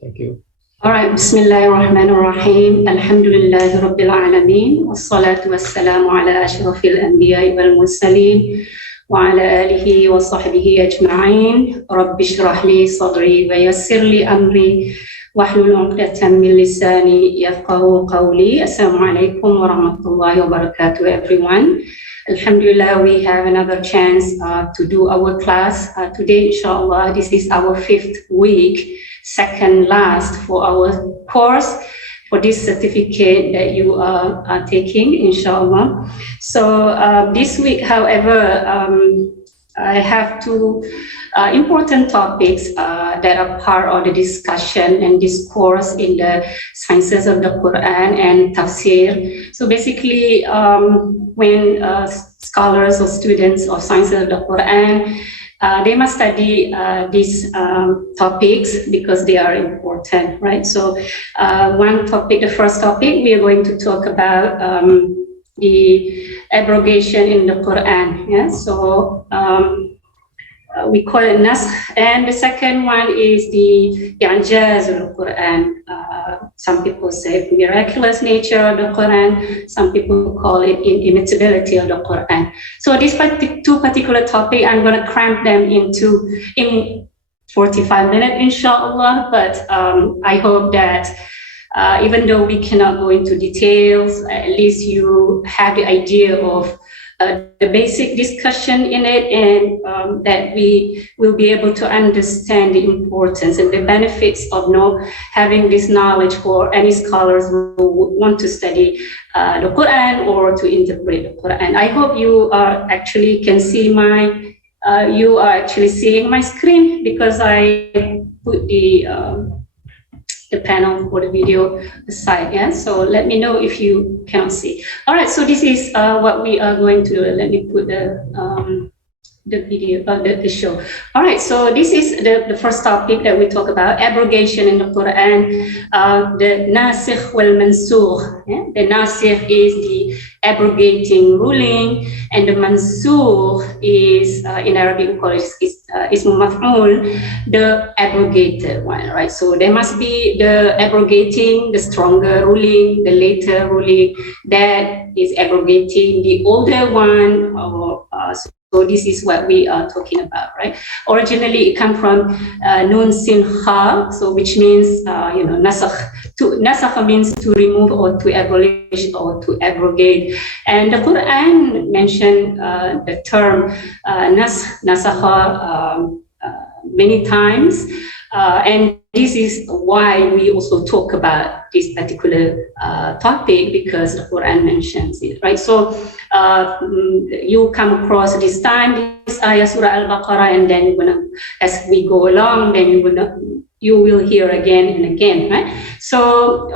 Thank you. All right, Bismillahirrahmanirrahim. Alhamdulillahi Rabbil Alameen. Wassalatu wassalamu ala ashrafil anbiya wal mursaleen wa ala alihi wa sahbihi ajma'in. Rabbi shrah li sadri wa yassir li amri wahlul 'uqdatam min lisani yafqahu qawli. Assalamu alaikum wa rahmatullahi wa barakatuh, everyone. Alhamdulillah, we have another chance to do our class today, inshallah. This is our 5th week, second last for our course, for this certificate that you are taking, inshallah. So this week, however, I have two important topics that are part of the discussion and discourse in the sciences of the Quran and tafsir. So basically, when scholars or students of sciences of the Quran, they must study these topics because they are important, right? So one topic, the first topic, we are going to talk about the abrogation in the Quran. Yeah? So we call it nasakh, and the second one is the i'jaz of the Quran. Some people say miraculous nature of the Quran. Some people call it inimitability of the Quran. So these two particular topics, I'm going to cramp them in 45 minutes, inshallah. But I hope that even though we cannot go into details, at least you have the idea of the basic discussion in it, and that we will be able to understand the importance and the benefits of having this knowledge for any scholars who want to study the Quran or to interpret the Quran. I hope you are actually can see you are actually seeing my screen, because I put the panel for the video aside. Yeah, so let me know if you can see. All right, so this is what we are going to do. Let me put the video, the show. All right, so this is the first topic that we talk about, abrogation in the Quran, the nasikh wal mansukh. Yeah? The nasikh is the abrogating ruling, and the mansukh is, in Arabic we call it ismu maf'ul, the abrogated one, right? So there must be the abrogating, the stronger ruling, the later ruling that is abrogating the older one. So this is what we are talking about, right? Originally, it comes from nun sin kha, so which means nasakh. Nasakh means to remove or to abolish or to abrogate, and the Quran mentioned the term nasakha many times, and this is why we also talk about this particular topic, because the Quran mentions it, right? So you come across this time, this ayah, Surah Al-Baqarah, and then as we go along, then you will hear again and again, right? So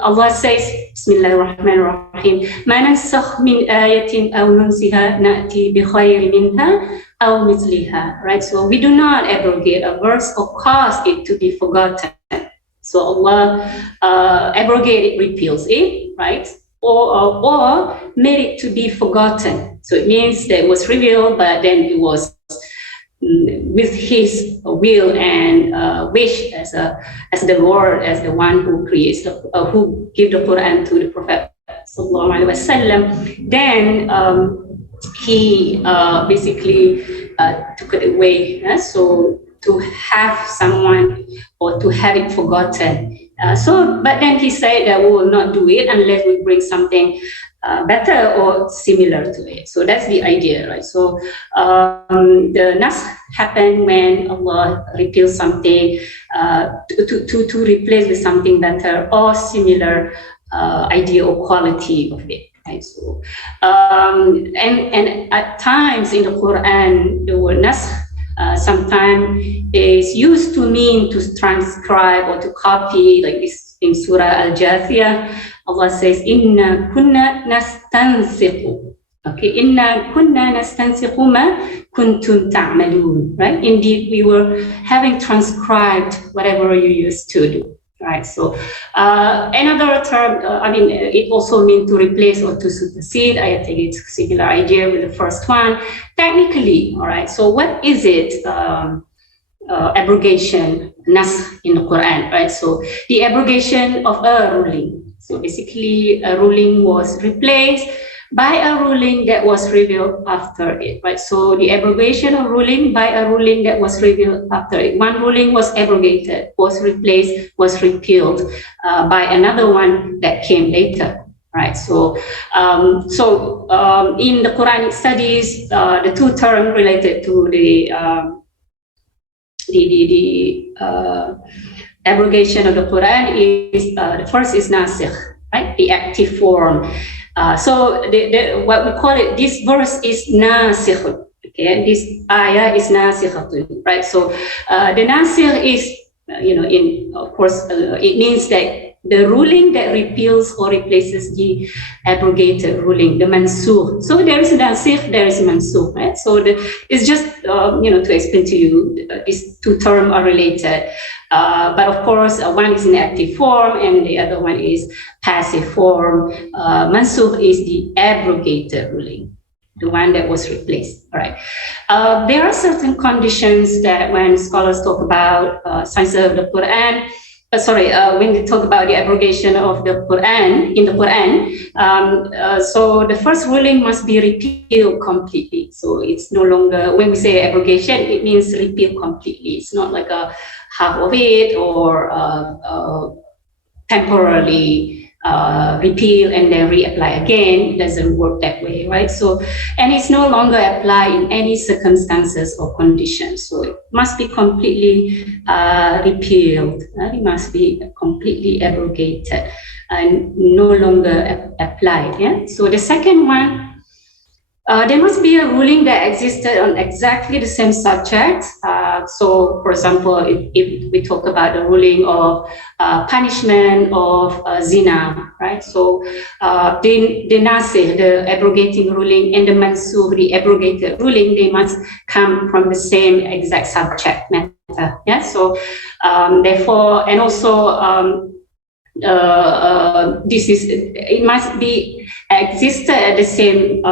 Allah says, Bismillahirrahmanirrahim, مَا نَنْسَخْ مِنْ آيَةٍ أَوْ نُنْسِهَا نَأْتِي بِخَيْرٍ مِنْهَا أَوْ مِثْلِهَا, right? So we do not abrogate a verse or cause it to be forgotten. So Allah abrogated, repeals it, right? Or made it to be forgotten. So it means that it was revealed, but then it was with His will and wish as the Lord, as the one who creates, who gave the Quran to the Prophet Sallallahu Alaihi Wasallam. Then He basically took it away. So to have someone or to have it forgotten. But then He said that we will not do it unless we bring something better or similar to it. So that's the idea, right? So the nasakh happened when Allah repeals something to replace with something better or similar idea or quality of it. Right? So and at times in the Quran, the word nasakh sometimes is used to mean to transcribe or to copy, like this in Surah Al-Jathiyah. Allah says, Inna kunna nastansikhu. Okay, Inna kunna nastansikhu ma kuntum ta'malun. Right? Indeed, we were having transcribed whatever you used to do. Right? So another term, it also means to replace or to supersede. I think it's a similar idea with the first one. Technically, all right. So what is it? abrogation, nas in the Quran, right? So the abrogation of a ruling. So basically, a ruling was replaced by a ruling that was revealed after it, right? So the abrogation of ruling by a ruling that was revealed after it. One ruling was abrogated, was replaced, was repealed by another one that came later, right? So, in the Quranic studies, the two terms related to the abrogation of the Quran is the first is nasikh, right? The active form. So what we call it, this verse is nasikh. Okay, this ayah is nasikh, right? So the nasikh is, of course, it means that the ruling that repeals or replaces the abrogated ruling, the mansukh. So there is nasikh, there is mansukh, right? So it's just, to explain to you, these two terms are related. But of course, one is in active form and the other one is passive form. Mansukh is the abrogated ruling, the one that was replaced. All right. There are certain conditions that when scholars talk about science of the Quran, when they talk about the abrogation of the Quran, in the Quran, so the first ruling must be repealed completely. So it's no longer, when we say abrogation, it means repeal completely. It's not like a half of it or temporarily repeal and then reapply again. It doesn't work that way, right? So, and it's no longer applied in any circumstances or conditions. So it must be completely repealed. It must be completely abrogated and no longer applied. Yeah. So the second one, there must be a ruling that existed on exactly the same subject. So, for example, if we talk about the ruling of punishment of zina, right? So, the nasikh, the abrogating ruling, and the mansukh, the abrogated ruling, they must come from the same exact subject matter. Yeah. So, therefore, and also, it must be existed at the same,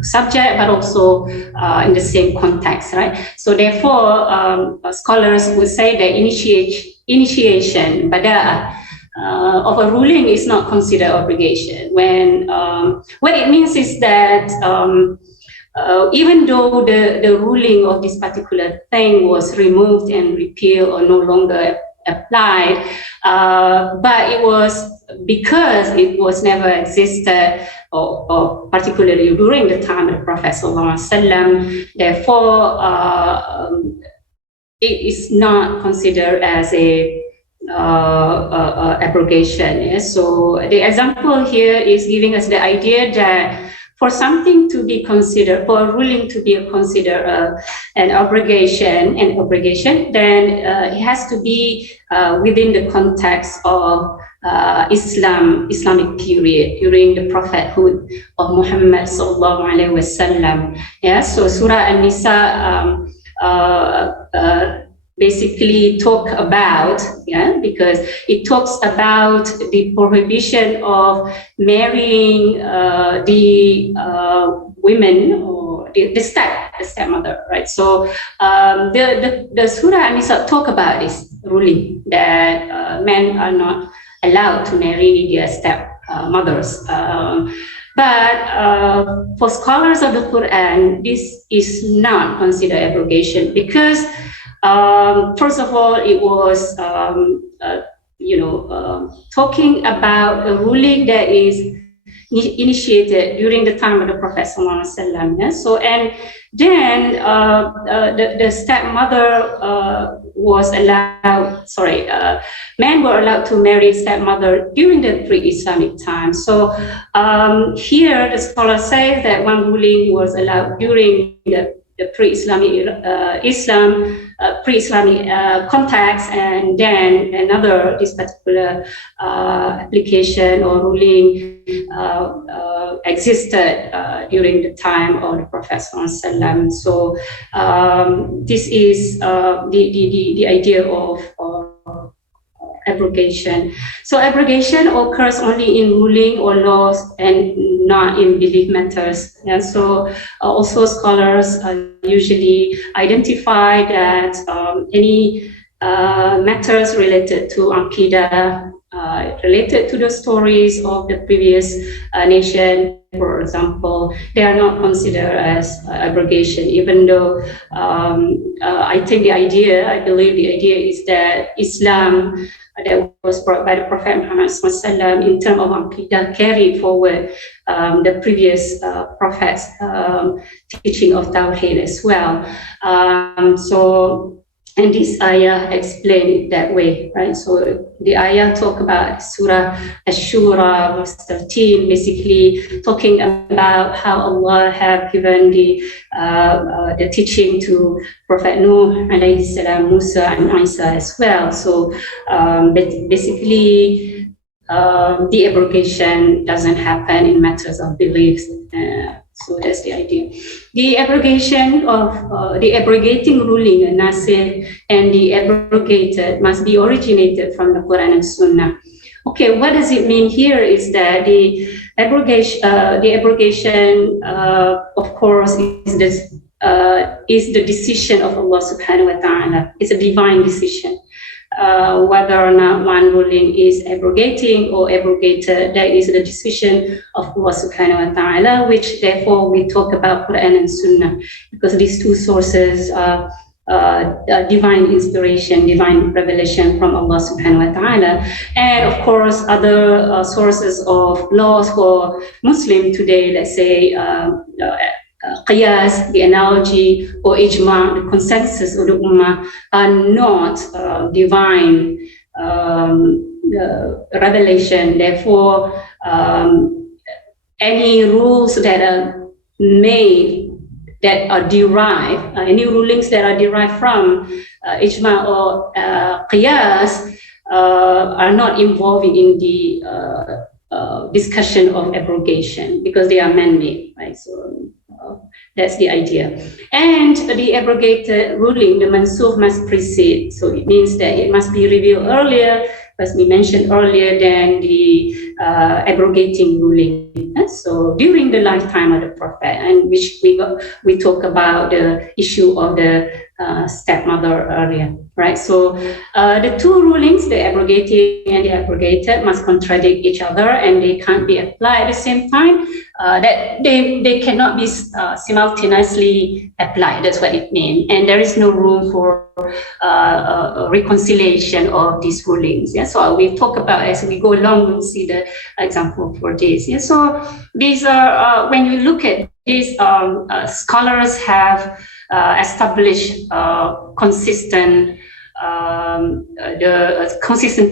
subject, but also in the same context, right? So therefore, scholars would say that initiation, bada'ah, of a ruling is not considered obligation. When what it means is that even though the ruling of this particular thing was removed and repealed or no longer applied, but it was because it was never existed, or particularly during the time of the Prophet ﷺ, therefore it is not considered as a abrogation. Yes? So the example here is giving us the idea that for something to be considered, for a ruling to be considered an abrogation, then it has to be within the context of Islamic period during the prophethood of Muhammad sallallahu alaihi wasallam. Yeah, so Surah An-Nisa basically talk about, because it talks about the prohibition of marrying the women or the stepmother, right? So the Surah An-Nisa talk about this ruling that men are not allowed to marry their stepmothers. But for scholars of the Quran, this is not considered abrogation because first of all, it was talking about a ruling that is initiated during the time of the Prophet ﷺ. Yeah? So, and then the stepmother was allowed, men were allowed to marry stepmother during the pre-Islamic time. So here the scholar says that one ruling was allowed during the pre-Islamic pre-Islamic context, and then another, this particular application or ruling existed during the time of the Prophet ﷺ. So this is the idea of abrogation. So abrogation occurs only in ruling or laws and not in belief matters. And so also scholars usually identify that any matters related to Aqidah, related to the stories of the previous nation, for example, they are not considered as abrogation, even though I believe the idea is that Islam that was brought by the Prophet Muhammad SAW in terms of Aqidah carried forward the previous prophets' teaching of Tawheed as well. And this ayah explained it that way, right? So the ayah talk about Surah Ash-Shura, verse 13, basically talking about how Allah have given the teaching to Prophet Nuh, alayhi salam, Musa, and Isa as well. So basically, the abrogation doesn't happen in matters of beliefs. So that's the idea. The abrogation of the abrogating ruling, nasir, and the abrogated must be originated from the Quran and Sunnah. Okay, what does it mean here is that the abrogation, of course, is the decision of Allah subhanahu wa ta'ala. It's a divine decision. Whether or not one ruling is abrogating or abrogated, that is the decision of Allah subhanahu wa ta'ala, which therefore we talk about Quran and Sunnah, because these two sources are divine inspiration, divine revelation from Allah subhanahu wa ta'ala. And of course, other sources of laws for Muslim today, let's say, qiyas, the analogy, or ijma, the consensus of the ummah, are not divine revelation. Therefore, any rules that are made, that are derived, any rulings that are derived from ijma or qiyas are not involving in the discussion of abrogation, because they are man-made, right? So that's the idea. And the abrogated ruling, the mansukh, must precede. So it means that it must be revealed earlier, as we mentioned earlier, than the abrogating ruling. And so during the lifetime of the Prophet, and which we talk about the issue of the stepmother earlier, right? So the two rulings, the abrogating and the abrogated, must contradict each other, and they can't be applied at the same time. That they cannot be simultaneously applied. That's what it means. And there is no room for reconciliation of these rulings. Yeah. So we talk about, as we go along, we'll see the example for this. Yeah. So these are when you look at these, scholars have established consistent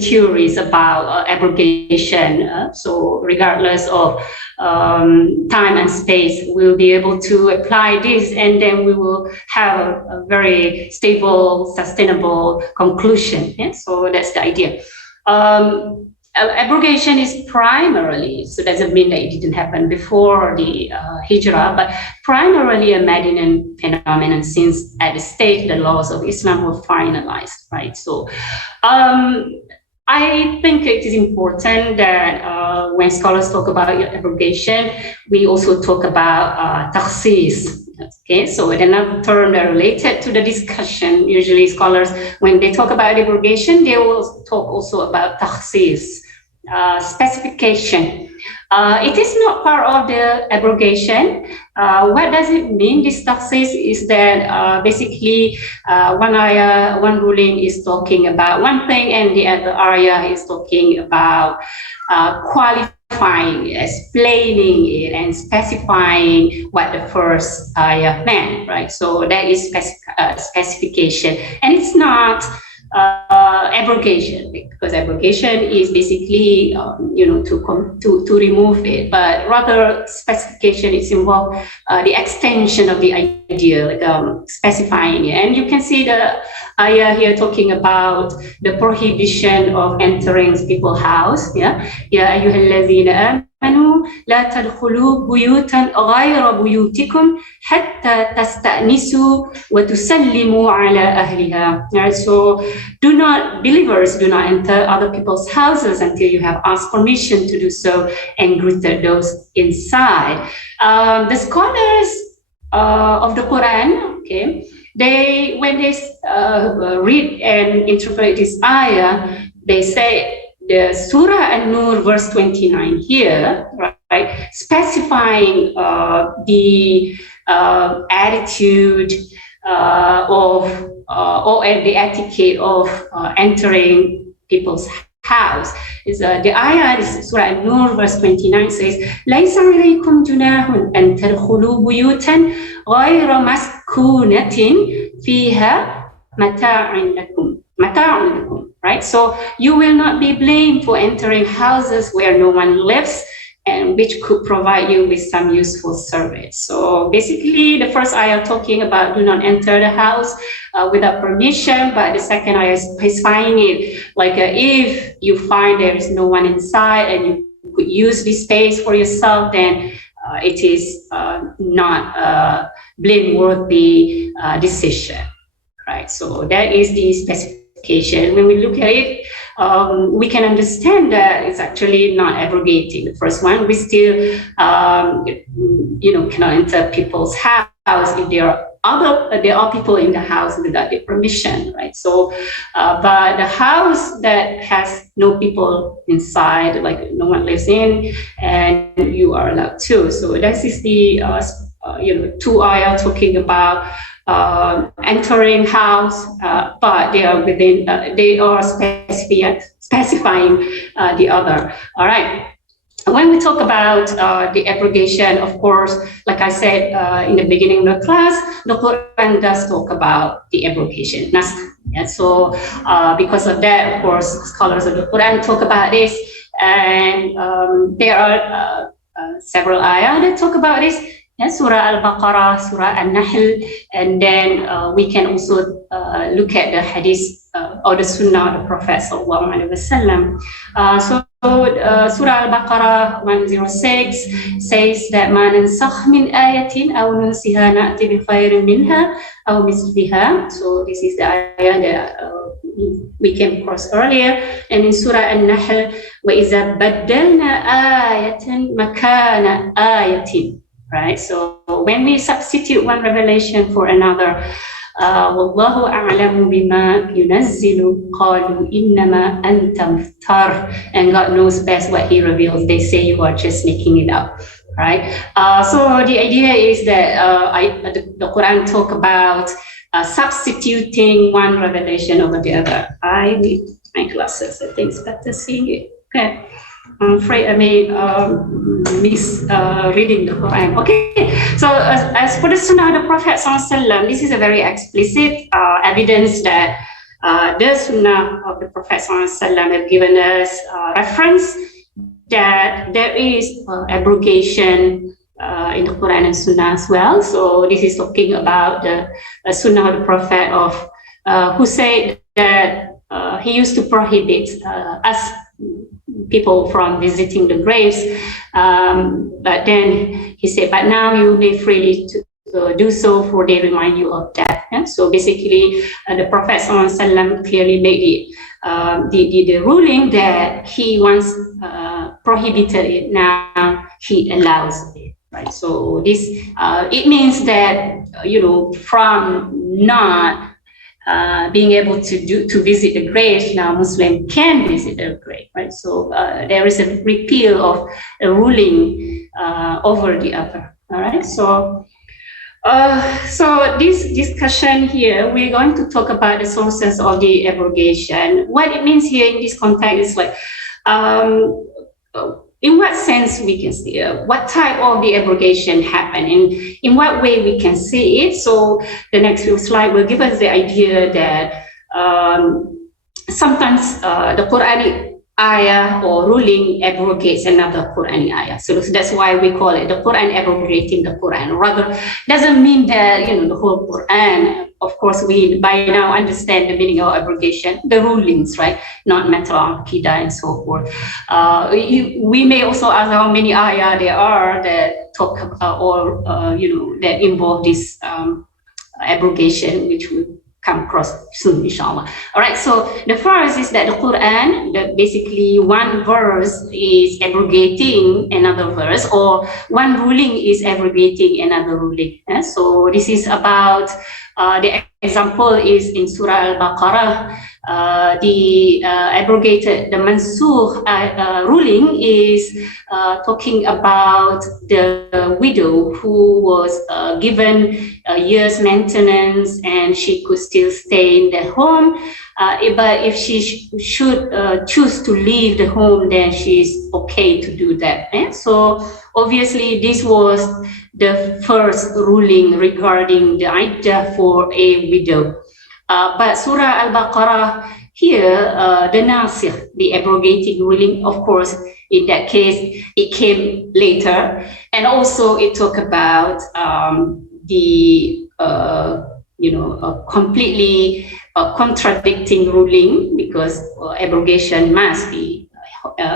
theories about abrogation. So regardless of time and space, we'll be able to apply this, and then we will have a very stable, sustainable conclusion. Yeah? So that's the idea. Abrogation is primarily, so doesn't mean that it didn't happen before the Hijrah, but primarily a Medinan phenomenon, since at the stage the laws of Islam were finalized, right? So I think it is important that when scholars talk about abrogation, we also talk about takhsis. Okay, so another term that related to the discussion, usually scholars, when they talk about abrogation, they will talk also about takhsis, specification. It is not part of the abrogation. What does it mean? This takhsis is that basically one ruling is talking about one thing, and the other ayah is talking about qualifying, explaining it, and specifying what the first ayah meant, right? So that is specification, and it's not abrogation, because abrogation is basically to remove it, but rather specification is involved the extension of the idea, like specifying it. And you can see the ayah here talking about the prohibition of entering people's house. Yeah, ya ayyuhallazina amanu la tadkhulu buyutan ghayra buyutikum hatta tasta'nisu wa tusallimu ala ahliha. Right, so believers do not enter other people's houses until you have asked permission to do so and greeted those inside. The scholars of the Quran, okay, when they read and interpret this ayah, they say the Surah An-Nur verse 29 here, right, specifying the attitude or the etiquette of entering people's house. The ayah, this Surah An-Nur verse 29 says, لَيْسَ عَلَيْكُمْ جُنَاحٌ أَن تَدْخُلُوا بُيُوتًا غَيْرَ مَسْكُونَةٍ فِيهَا مَتَاعٌ لَكُمْ. Right? So you will not be blamed for entering houses where no one lives and which could provide you with some useful service. So basically, the first ayah talking about do not enter the house without permission, but the second ayah is specifying it like if you find there is no one inside and you could use this space for yourself, then it is not a blameworthy decision. Right? So that is the specification. When we look at it, we can understand that it's actually not abrogating. The first one, we still, cannot enter people's house if there are people in the house without their permission, right? So, but the house that has no people inside, like no one lives in, and you are allowed to. So this is the two ayah talking about entering house, but they are within. They are specifying the other. All right. When we talk about the abrogation, of course, like I said in the beginning of the class, the Quran does talk about the abrogation. Yeah, so because of that, of course, scholars of the Quran talk about this, and there are several ayah that talk about this. Yeah, Surah Al-Baqarah, Surah An-Nahl, and then we can also look at the Hadith or the Sunnah of the Prophet sallallahu alaihi wasallam. So Surah Al-Baqarah 106 says that "Ma nansakh min ayatin aw nunsiha na'ti bi khairin minha aw misliha." So this is the ayah that we came across earlier. And in Surah An-Nahl, وَإِذَا بَدَّلْنَا آيَةً مَكَانَ آيَةٍ. Right, so when we substitute one revelation for another, Wallahu a'lamu bima yunazzilu qalu innama anta muftar, and God knows best what He reveals. They say you are just making it up, right? So the idea is that the Quran talk about substituting one revelation over the other. I need my glasses. I think it's better seeing it. Okay. I'm afraid I may miss reading the Quran. Okay, so as for the Sunnah of the Prophet ﷺ, this is a very explicit evidence that the Sunnah of the Prophet ﷺ have given us reference that there is abrogation in the Quran and Sunnah as well. So this is talking about the Sunnah of the Prophet who said that he used to prohibit us people from visiting the graves, but then he said, but now you may freely do so, for they remind you of death. Yeah? So basically, the Prophet ﷺ clearly made it the ruling that he once prohibited it, now he allows it. Right. So this it means that from not being able to visit the grave, now Muslim can visit the grave, right? So there is a repeal of a ruling over the other. All right. So this discussion here, we're going to talk about the sources of the abrogation. What it means here in this context is like, in what sense we can see what type of the abrogation happened, and in what way we can see it. So the next few slides will give us the idea that sometimes the Quranic ayah or ruling abrogates another Quranic ayah. So that's why we call it the Quran abrogating the Quran. Rather, doesn't mean that the whole Quran. Of course, we by now understand the meaning of abrogation, the rulings, right? Not matter of Aqidah and so forth. We may also ask how many ayah there are that talk or that involve this abrogation, which we come across soon, inshallah. All right, so the first is that the Quran, basically one verse is abrogating another verse, or one ruling is abrogating another ruling. So this is about, the example is in Surah Al-Baqarah. The abrogated, the mansukh ruling is talking about the widow who was given a year's maintenance and she could still stay in the home. But if she should choose to leave the home, then she's okay to do that. So obviously this was the first ruling regarding the iddah for a widow. But Surah Al-Baqarah here, the nasikh, the abrogating ruling, of course, in that case, it came later. And also it talked about the, completely contradicting ruling, because abrogation must be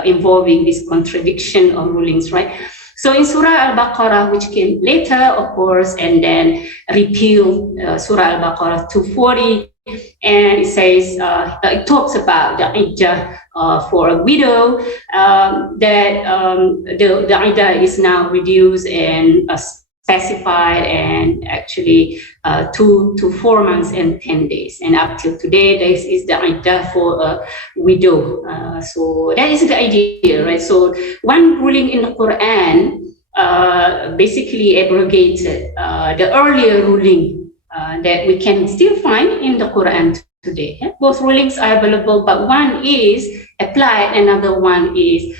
involving this contradiction of rulings, right? So in Surah Al-Baqarah, which came later, of course, and then repealed Surah Al-Baqarah 240, and it says, it talks about the iddah for a widow, that the iddah is now reduced and specified, and actually 2 to 4 months and 10 days. And up till today, this is the iddah for a widow. So that is the idea, right? So one ruling in the Quran basically abrogated the earlier ruling that we can still find in the Quran today. Both rulings are available, but one is applied, another one is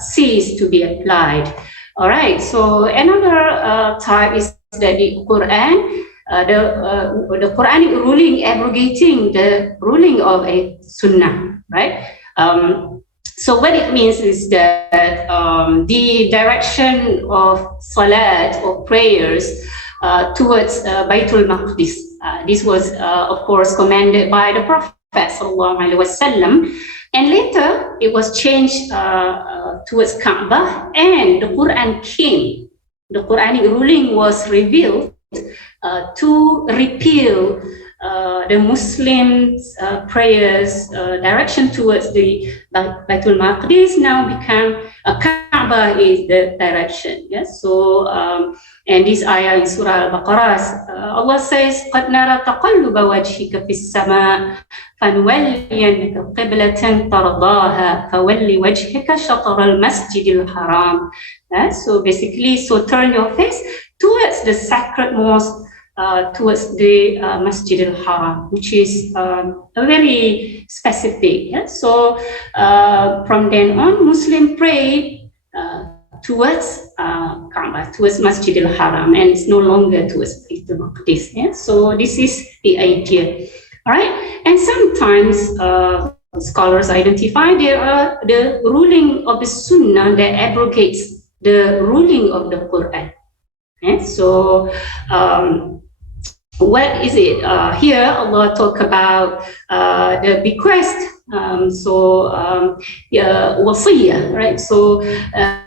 ceased to be applied. All right, so another type is that the Quran, the Quranic ruling abrogating the ruling of a Sunnah, right? So what it means is that the direction of salat or prayers towards Baitul Maqdis. This was, of course, commanded by the Prophet ﷺ, and later it was changed towards Kaaba, and the Quran came. The Quranic ruling was revealed to repeal the Muslims' prayers direction towards the Baitul Maqdis. Now become Kaaba is the direction. Yes, so and this ayah in Surah Al-Baqarah, Allah says, "Qad nara taqalluba wajhika fis sama, fanuwalliyannaka qiblatan tardaha, fawalli wajhaka shatr al-masjidil haram." So basically, so turn your face towards the sacred mosque, towards the Masjid al-Haram, which is very specific. Yeah? So from then on, Muslim pray towards Kaaba, towards Masjid al-Haram, and it's no longer towards Baitul Maqdis. Yeah? So this is the idea. All right, and sometimes scholars identify there are the ruling of the Sunnah that abrogates the ruling of the Quran. Yeah? So what is it? Here Allah talk about the bequest. Wasiyah, right? So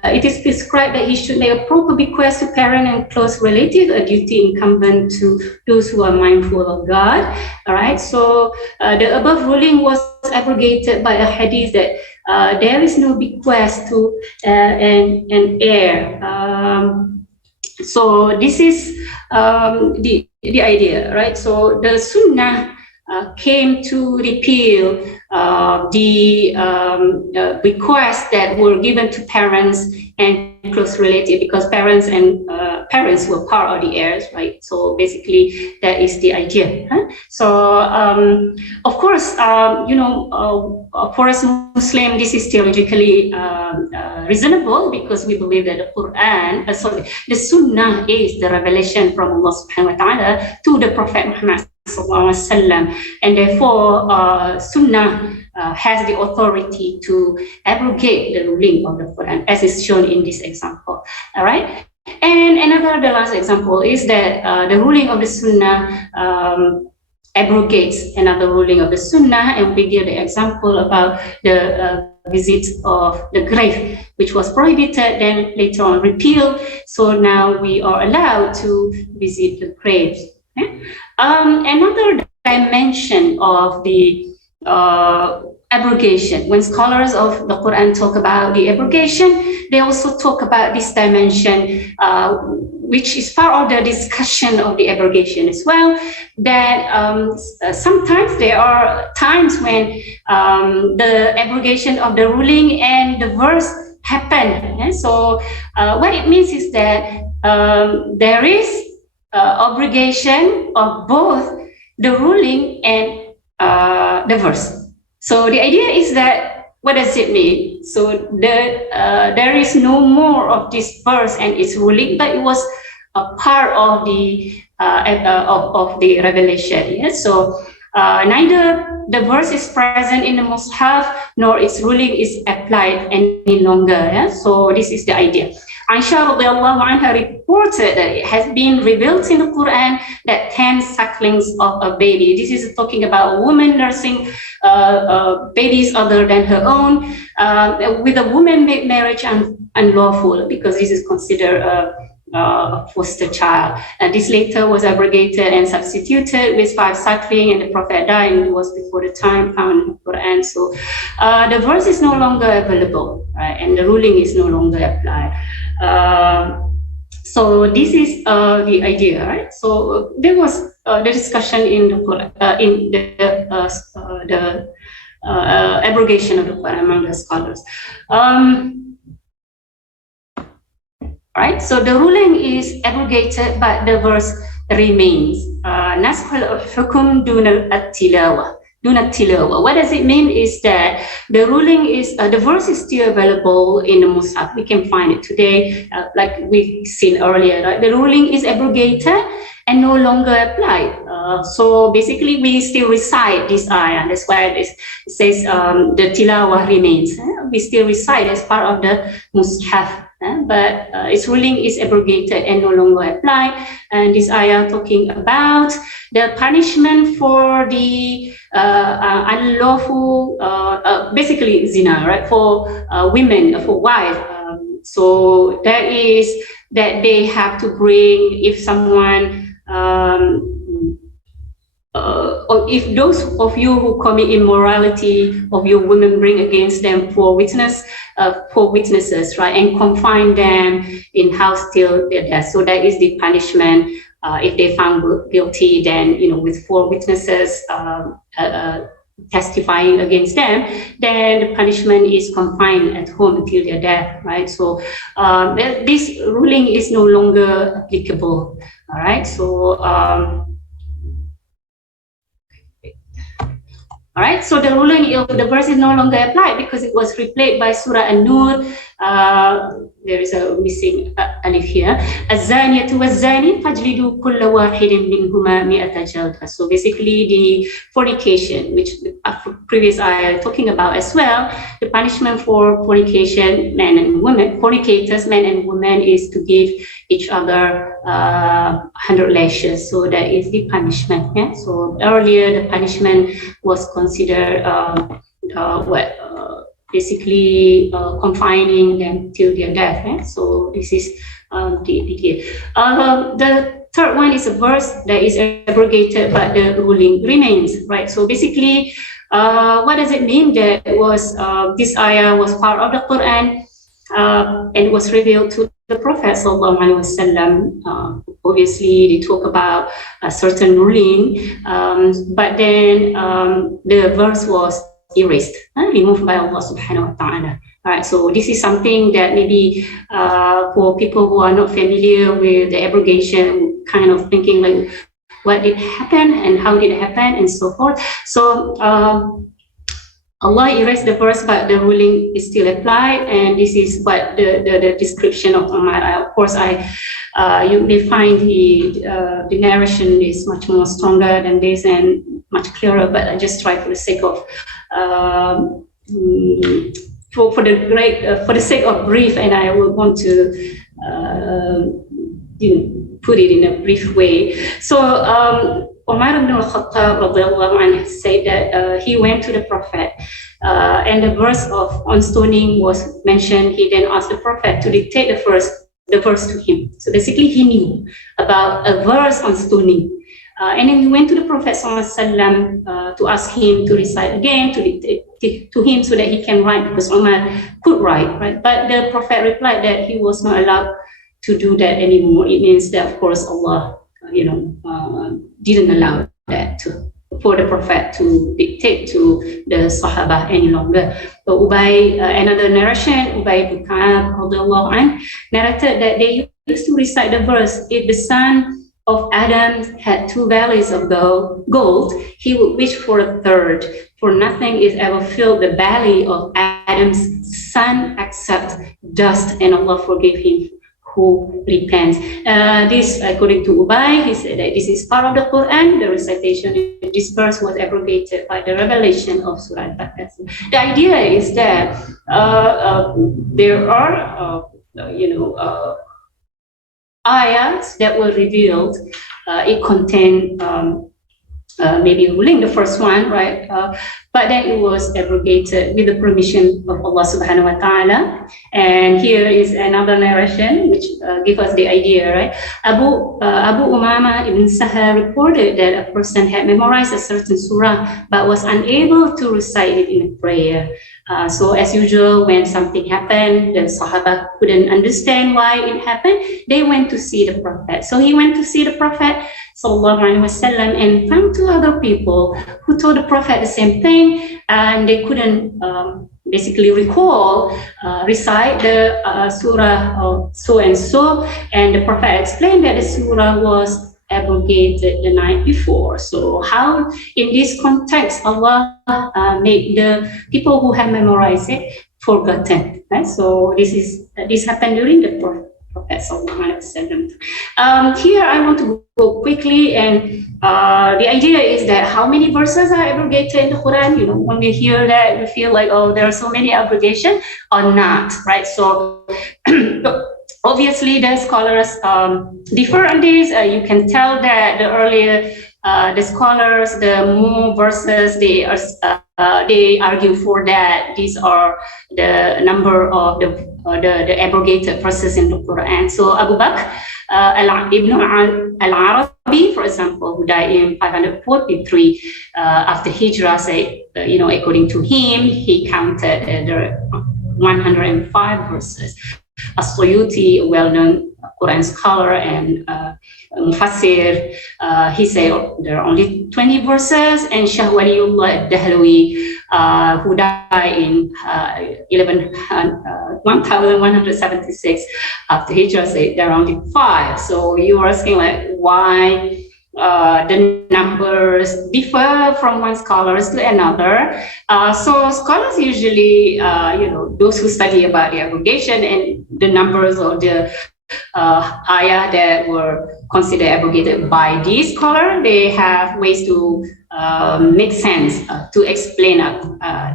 it is prescribed that he should make a proper bequest to parent and close relative, a duty incumbent to those who are mindful of God. All right. So the above ruling was abrogated by a hadith that there is no bequest to an heir. So this is the idea, right? So the Sunnah came to repeal the bequests that were given to parents and close relatives, because parents and parents were part of the heirs, right? So basically, that is the idea. Huh? So of course, for us Muslim, this is theologically reasonable, because we believe that the Quran, the Sunnah is the revelation from Allah Subhanahu wa Taala to the Prophet Muhammad Sallallahu Alaihi Wasallam, and therefore Sunnah has the authority to abrogate the ruling of the Quran, as is shown in this example. All right. And the last example is that the ruling of the Sunnah abrogates another ruling of the Sunnah, and we give the example about the visit of the grave, which was prohibited, then later on repealed. So now we are allowed to visit the graves. Okay? Another dimension of the abrogation, when scholars of the Quran talk about the abrogation, they also talk about this dimension, which is part of the discussion of the abrogation as well, that sometimes there are times when the abrogation of the ruling and the verse happen. Okay? So what it means is that there is abrogation of both the ruling and the verse. So the idea is that, what does it mean? So there is no more of this verse and its ruling, but it was a part of the revelation. Yeah? So neither the verse is present in the Mus'haf nor its ruling is applied any longer. Yeah? So this is the idea. Aisha radiallahu anha reported that it has been revealed in the Quran that 10 sucklings of a baby. This is talking about a woman nursing babies other than her own. With a woman made marriage unlawful, because this is considered a foster child. And this later was abrogated and substituted with 5 suckling, and the Prophet died, and it was before the time found in the Quran. So the verse is no longer available, right? And the ruling is no longer applied. So this is the idea, right? So there was the discussion in the Quran, in the abrogation of the Quran among the scholars. Right, so the ruling is abrogated, but the verse remains. Nasakh al-hukm duna at-tilawa. What does it mean is that the ruling is, the verse is still available in the Mus'haf. We can find it today, like we've seen earlier. Right? The ruling is abrogated and no longer applied. So basically, we still recite this ayah. That's why it says the tilawah remains. We still recite as part of the Mus'haf. But its ruling is abrogated and no longer applied. And this ayah talking about the punishment for the unlawful, basically zina, right? For women, for wives. So that is that they have to bring, if someone, or if those of you who commit immorality of your women, bring against them 4 witnesses, right, and confine them in house till their death. So that is the punishment. If they found guilty, then with 4 witnesses testifying against them, then the punishment is confined at home until their death, right? So this ruling is no longer applicable. All right. So. All right, so the ruling of the verse is no longer applied because it was replaced by Surah An-Nur. There is a missing alif here. Az-zaniyatu waz-zani fajlidu kulla wahidin minhuma mi'ata jalda. So basically the fornication, which previous I talking about as well, the punishment for fornication, men and women, fornicators, men and women, is to give each other 100 lashes. So that is the punishment. Yeah? So earlier the punishment was considered basically confining them till their death. Right? So this is the idea. The third one is a verse that is abrogated, but the ruling remains. Right. So basically, what does it mean? That was this ayah was part of the Quran and was revealed to the Prophet Sallallahu Alaihi Wasallam. Obviously, they talk about a certain ruling, but then the verse was erased, removed by Allah Subhanahu wa Taala. All right, so this is something that maybe for people who are not familiar with the abrogation, kind of thinking like, what did happen and how did it happen and so forth. So Allah erased the verse, but the ruling is still applied, and this is what the description of Umar. Of course, you may find the narration is much more stronger than this and much clearer, but I just try for the sake of for the sake of brief, and I will want to put it in a brief way. So Umar ibn al-Khattab said that he went to the Prophet, and the verse on stoning was mentioned. He then asked the Prophet to dictate the verse to him. So basically, he knew about a verse on stoning. And then he went to the Prophet ﷺ, to ask him to recite again, to dictate to him so that he can write, because Umar could write, right? But the Prophet replied that he was not allowed to do that anymore. It means that, of course, Allah, didn't allow that for the Prophet to dictate to the Sahaba any longer. But another narration, Ubay ibn Ka'ab narrated that they used to recite the verse, if the son of Adam had 2 valleys of gold, he would wish for a third, for nothing is ever filled the valley of Adam's son except dust, and Allah forgave him who repents. This, according to Ubay, he said that this is part of the Quran. The recitation in this verse was abrogated by the revelation of Surah Al-Baqarah. The idea is that there are, ayats that were revealed. It contained maybe ruling, the first one, right? But then it was abrogated with the permission of Allah subhanahu wa ta'ala. And here is another narration which gives us the idea, right? Abu Umama ibn Sahar reported that a person had memorized a certain surah but was unable to recite it in a prayer. So as usual, when something happened, the Sahaba couldn't understand why it happened. They went to see the Prophet. So he went to see the Prophet sallallahu alaihi wasallam and found 2 other people who told the Prophet the same thing, and they couldn't basically recite the surah of so and so, and the Prophet explained that the surah was abrogated the night before. So how, in this context, Allah made the people who have memorized it forgotten, right? So this happened during the Prophet sallallahu alaihi wasallam. Here I want to go quickly, and the idea is that how many verses are abrogated in the Quran? When we hear that, we feel like, oh, there are so many abrogation, or not, right? So obviously, the scholars differ on this. You can tell that the earlier the scholars, the more verses they argue for that these are the number of the abrogated verses in the Quran. So Abu Bakr ibn al-Arabi, for example, who died in 543 after Hijrah, said, according to him, he counted the 105 verses. As-Suyuti, a well-known Quran scholar and Mufassir, he said there are only 20 verses, and Shah Waliullah al-Dahlawi, who died in 1176 after Hijrah, said there are only 5. So you are asking, like, why the numbers differ from one scholar to another. So scholars usually, those who study about the abrogation and the numbers of the ayah that were considered abrogated by this scholar, they have ways to make sense to explain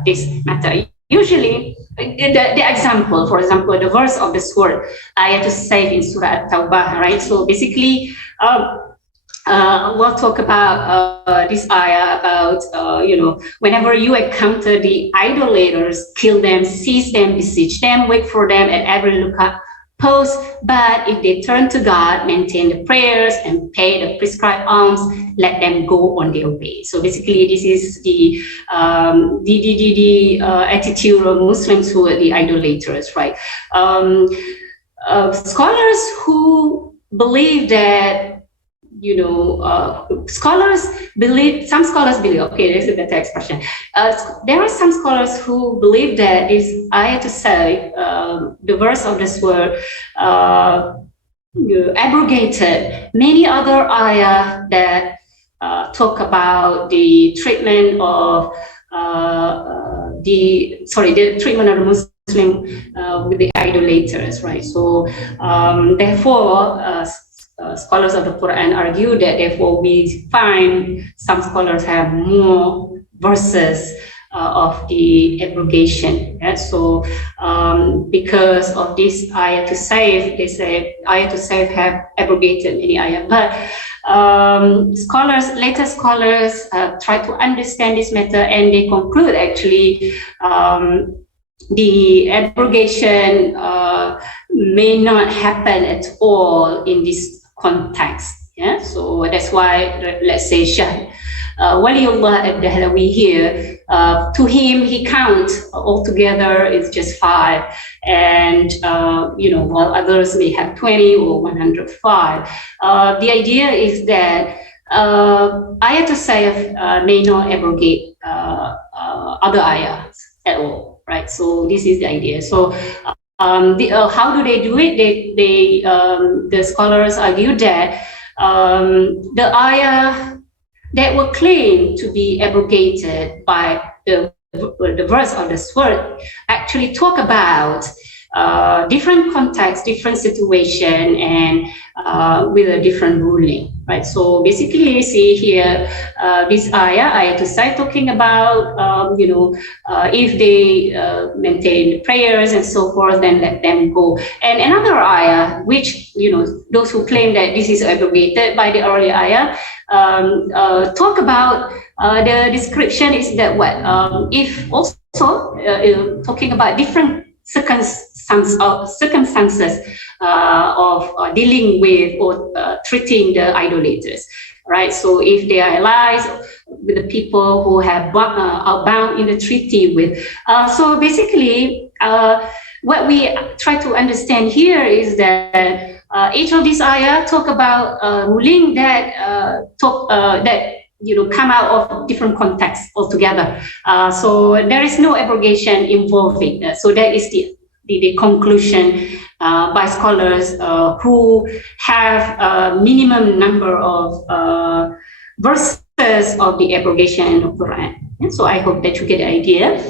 this matter. Usually, the example, for example, the verse of the sword, ayah to say in Surah At-Tawbah, right? So basically, we'll talk about this ayah about, whenever you encounter the idolaters, kill them, seize them, besiege them, wait for them at every lookout post. But if they turn to God, maintain the prayers, and pay the prescribed alms, let them go on their way. So basically, this is the attitude of Muslims who are the idolaters, right? Scholars who believe that, some scholars believe, okay, this is a better expression. There are some scholars who believe that this ayah to say, the verse of this word, abrogated many other ayah that talk about the treatment of the treatment of the Muslim with the idolaters, right? So therefore, scholars of the Quran argue that therefore we find some scholars have more verses of the abrogation. Yeah? So because of this ayah to save, they say ayah to save have abrogated many ayah. But later scholars try to understand this matter, and they conclude actually the abrogation may not happen at all in this context. Yeah, so that's why, let's say, Waliullah ad-Dahlawi here, to him, he counts altogether it's just 5, and while others may have 20 or 105. The idea is that ayah to save may not abrogate other ayahs at all, right? So this is the idea. So how do they do it? The scholars argue that the ayah that were claimed to be abrogated by the verse of the sword actually talk about different context, different situation, and with a different ruling, right? So basically, you see here this ayah to say talking about if they maintain prayers and so forth, then let them go. And another ayah, which those who claim that this is abrogated by the earlier ayah, talk about the description is that what if also talking about different circumstances of dealing with or treating the idolaters, right? So if they are allies with the people who are bound in the treaty with, so basically what we try to understand here is that each of these ayah talk about ruling that come out of different contexts altogether. So there is no abrogation involving. So that is the conclusion by scholars who have a minimum number of verses of the abrogation in the Quran. And so I hope that you get the idea.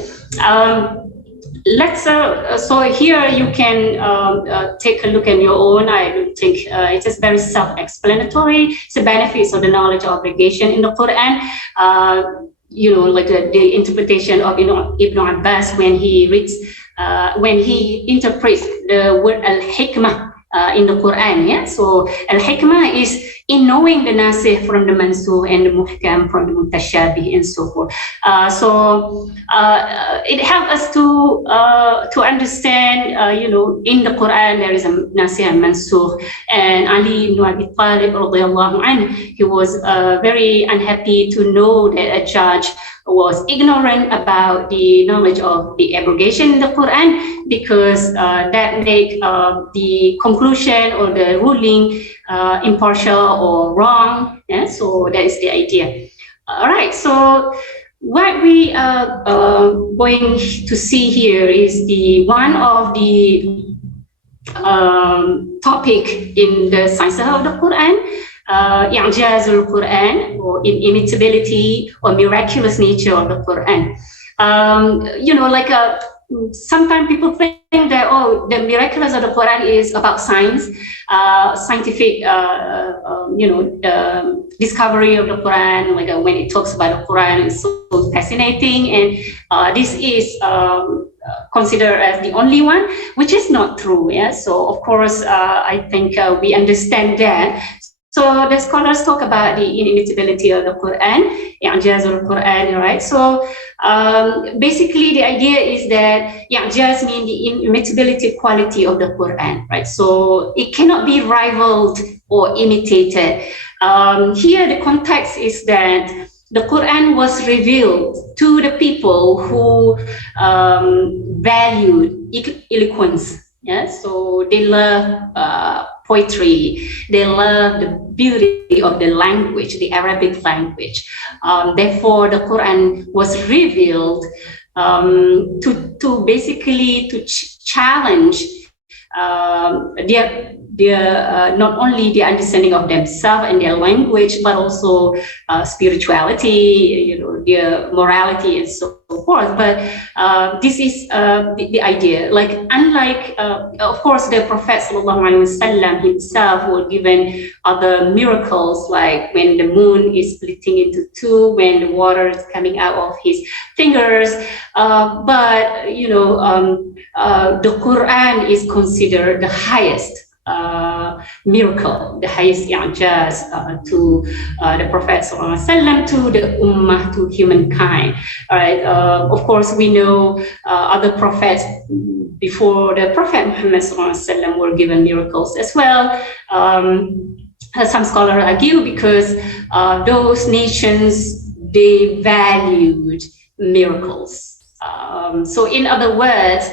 So here you can take a look at your own. I don't think it is very self-explanatory. It's the benefits of the knowledge of aggregation in the Quran. Like the interpretation of Ibn Abbas when he reads, when he interprets the word al-hikmah in the Quran. Yeah, so al-hikmah is in knowing the nasikh from the mansukh and the muhkam from the mutashabih and so forth. So it helps us to understand, in the Quran there is a nasikh and mansukh. And Ali ibn Abi Talib radiyallahu anhu, he was very unhappy to know that a judge was ignorant about the knowledge of the abrogation in the Quran, because that make the conclusion or the ruling impartial or wrong. Yeah? So that is the idea. All right, so what we are going to see here is one of the topic in the science of the Quran, I'jazul Quran, or inimitability or miraculous nature of the Quran. Sometimes people think that, the miraculous of the Quran is about science, scientific, discovery of the Quran, when it talks about the Quran, it's so fascinating, and this is considered as the only one, which is not true. Yeah, so of course, I think we understand that. So the scholars talk about the inimitability of the Quran, i'jaz al-Quran, right? So basically the idea is that i'jaz means the inimitability quality of the Quran, right? So it cannot be rivaled or imitated. Here the context is that the Quran was revealed to the people who valued eloquence. Yeah, so they love poetry. They love the beauty of the language, the Arabic language. Therefore, the Quran was revealed to basically challenge their not only the understanding of themselves and their language, but also spirituality, their morality and so course, but this is the idea. Like, unlike, of course, the Prophet ﷺ himself was given other miracles, like when the moon is splitting into two, when the water is coming out of his fingers. But you know, the Quran is considered the highest miracle, the highest i'jaz to the Prophet ﷺ, to the ummah, to humankind. All right. Of course, we know other prophets before the Prophet Muhammad ﷺ were given miracles as well. Some scholars argue because those nations, they valued miracles. So in other words,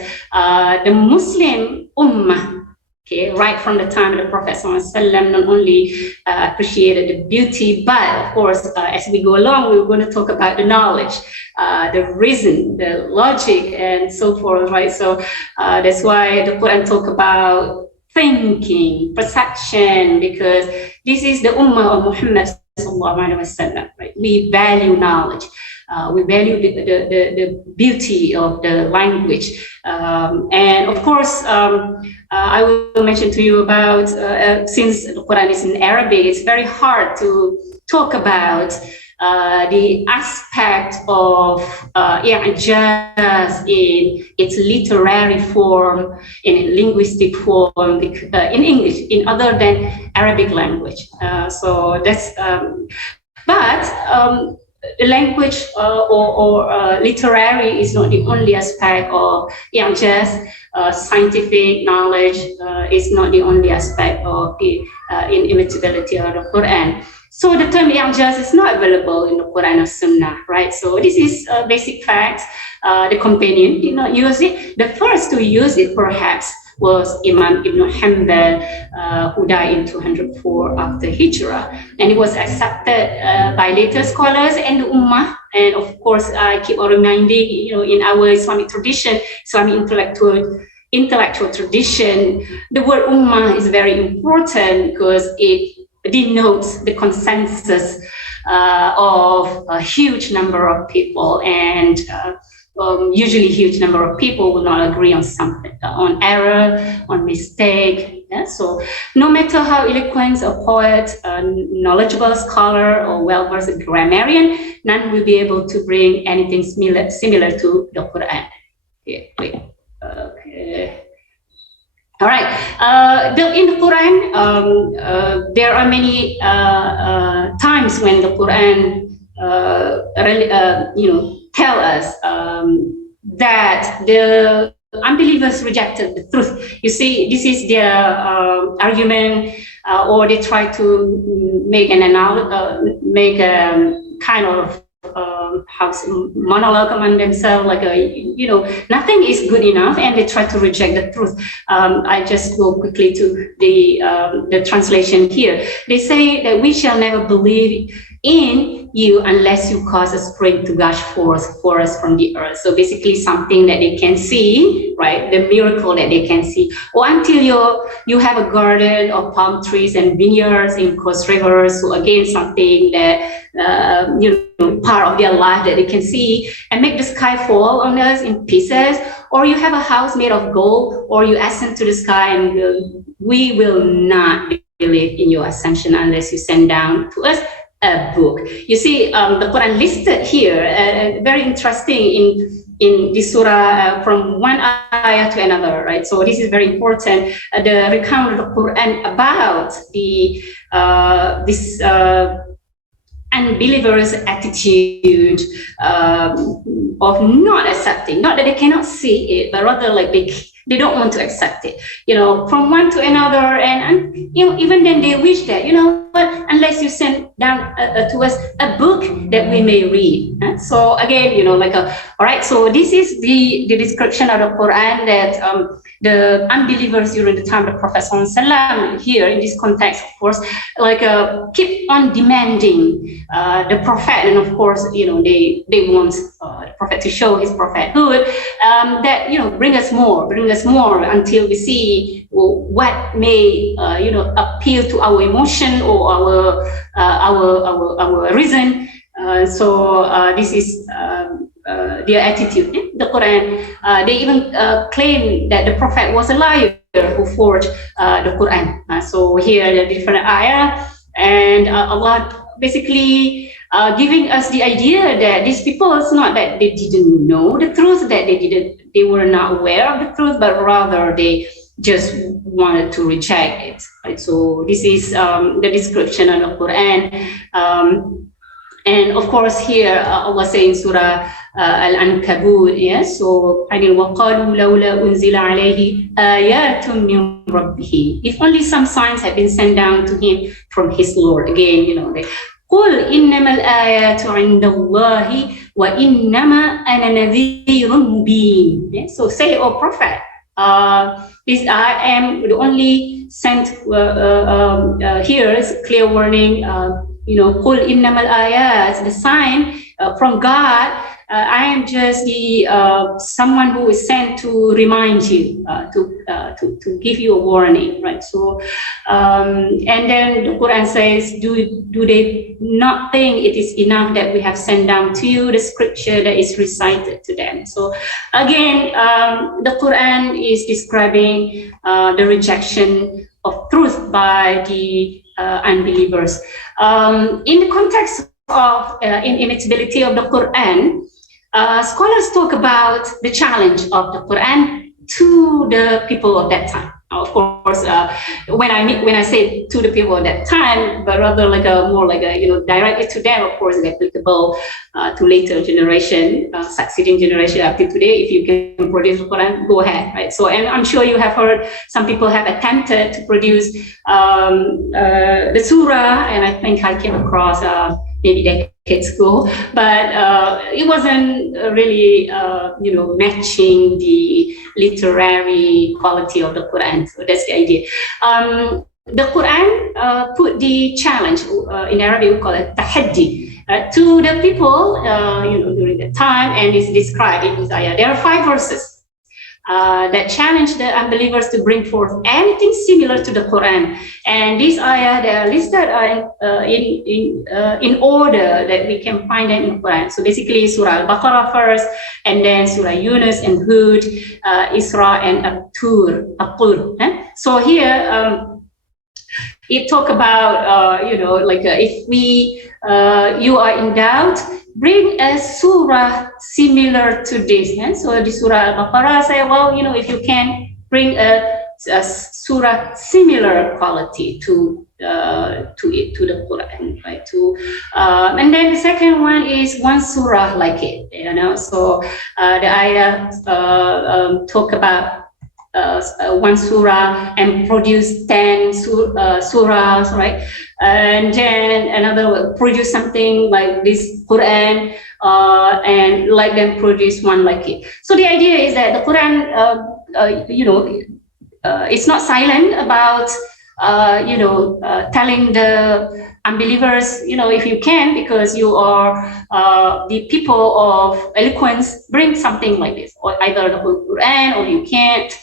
the Muslim ummah, okay, right from the time of the Prophet ﷺ, not only appreciated the beauty, but of course, as we go along, we're going to talk about the knowledge, the reason, the logic, and so forth, right? So that's why the Quran talk about thinking, perception, because this is the ummah of Muhammad ﷺ, right? We value knowledge. We value the beauty of the language. And of course, I will mention to you about, since the Quran is in Arabic, it's very hard to talk about the aspect of i'jaz in its literary form, in linguistic form, in English, in other than Arabic language. So that's, but the language or literary is not the only aspect of i'jaz. Scientific knowledge is not the only aspect of the inimitability of the Quran. So the term i'jaz is not available in the Quran or Sunnah, right? So this is a basic fact. The companion did not use it. The first to use it, perhaps, was Imam Ibn Hanbal, who died in 204 after Hijrah. And it was accepted by later scholars and the Ummah. And of course, I keep on reminding, you know, in our Islamic tradition, Islamic intellectual tradition, the word Ummah is very important because it denotes the consensus of a huge number of people, and usually huge number of people will not agree on something, on error, on mistake. Yeah? So no matter how eloquent a poet, a knowledgeable scholar, or well-versed grammarian, none will be able to bring anything similar to the Quran. Okay, wait. Okay. All right. In the Quran, there are many times when the Quran, tell us that the unbelievers rejected the truth. You see, this is their argument, or they try to make a kind of monologue among themselves, like nothing is good enough, and they try to reject the truth. I just go quickly to the translation here. They say that we shall never believe in you unless you cause a spring to gush forth for us from the earth. So basically something that they can see, right? The miracle that they can see. Or until you have a garden of palm trees and vineyards in cross rivers. So again, something that, part of their life that they can see, and make the sky fall on us in pieces. Or you have a house made of gold, or you ascend to the sky, and we will not believe in your ascension unless you send down to us a book. You see, the Quran listed here, very interesting in this surah, from one ayah to another, right? So this is very important. The recount of the Quran about this unbelievers' attitude of not accepting, not that they cannot see it, but rather like they don't want to accept it, from one to another, and even then they wish that, but unless you send down to us a book that we may read. So again, all right, so this is the description of the Quran that the unbelievers during the time of the Prophet ﷺ, here in this context, of course, keep on demanding the Prophet, and of course, they want the Prophet to show his prophethood, that bring us more until we see what may appeal to our emotion or our reason. So this is their attitude. The Quran, they even claim that the Prophet was a liar who forged the Quran. So here are the different ayah, and Allah basically giving us the idea that these people, it's not that they didn't know the truth, that they were not aware of the truth, but rather they just wanted to reject it. Right? So this is the description of the Quran. And of course here Allah says in Surah Al-Ankabut, yes, so وَقَالُوا لَوْلَا أُنزِلَ عَلَيْهِ آيَاتٌ مِّن رَبِّهِ. If only some signs had been sent down to him from his Lord. Again, you know, قُلْ إِنَّمَا الْآيَاتُ عِنْدَ اللَّهِ وَإِنَّمَا أَنَا نَذِيرٌ مُبِينٌ. Yes, so say, O Prophet, this I am the only sent here is clear warning. You know, قُلْ إِنَّمَا الْآيَاتِ, the sign from God. I am just the someone who is sent to remind you, to give you a warning, right? So, and then the Quran says, do they not think it is enough that we have sent down to you the scripture that is recited to them? So, again, the Quran is describing the rejection of truth by the unbelievers. In the context of inimitability of the Quran, scholars talk about the challenge of the Quran to the people of that time. Of course, when I say to the people of that time, but rather like more like a, you know, directly to them, of course, it's applicable to later generation, succeeding generation up to today. If you can produce the Quran, go ahead, right? So, and I'm sure you have heard some people have attempted to produce the surah, and I think I came across maybe decades ago, but it wasn't really, you know, matching the literary quality of the Quran. So that's the idea. The Quran put the challenge, in Arabic we call it tahaddi, to the people, you know, during that time, and it's described in this ayah. There are 5 verses that challenge the unbelievers to bring forth anything similar to the Quran. And these ayah, they are listed in order that we can find them in the Quran. So basically Surah Al-Baqarah first, and then Surah Yunus and Hud, Isra and At-Tur. So here it talk about, you know, like if you are in doubt, bring a surah similar to this. So the Surah Al-Baqarah say, well, you know, if you can bring a surah similar quality to the Quran, right? And then the second one is one surah like it, you know. So the ayah talk about one surah and produce 10 surahs, right? And then another will produce something like this Quran, and let them produce one like it. So the idea is that the Quran, you know, it's not silent about, you know, telling the unbelievers, you know, if you can, because you are the people of eloquence, bring something like this, or either the whole Quran, or you can't,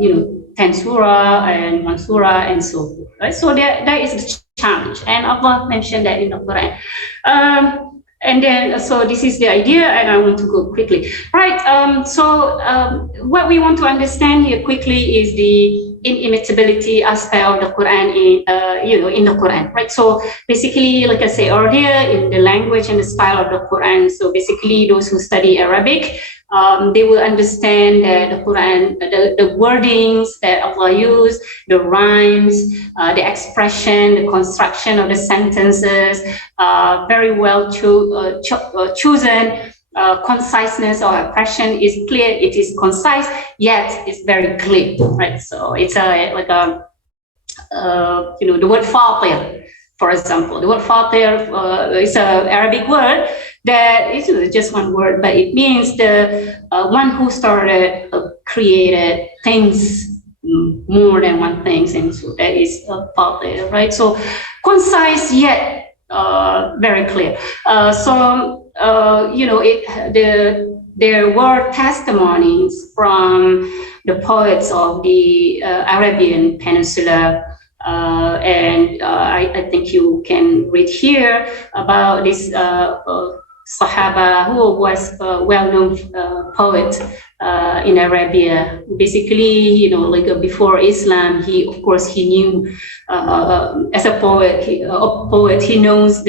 you know, 10 surah and 1 surah and so forth, right? So that is the challenge, and Allah mentioned that in the Quran. And then, so this is the idea, and I want to go quickly, right? So what we want to understand here quickly is the inimitability aspect of the Quran in, you know, in the Quran, right? So basically, like I said earlier, in the language and the style of the Quran. So basically, those who study Arabic, they will understand that the Quran, the wordings that Allah used, the rhymes, the expression, the construction of the sentences, very well chosen. Conciseness or expression is clear. It is concise, yet it's very clear, right? So it's like a, you know, the word fatir, for example. The word fatir is an Arabic word that is just one word, but it means the one who started, created things, more than one thing, and so that is fatir, right? So concise yet very clear. You know, there were testimonies from the poets of the Arabian Peninsula, and I think you can read here about this Sahaba, who was a well-known poet in Arabia. Basically, you know, like before Islam, of course he knew as a poet, he knows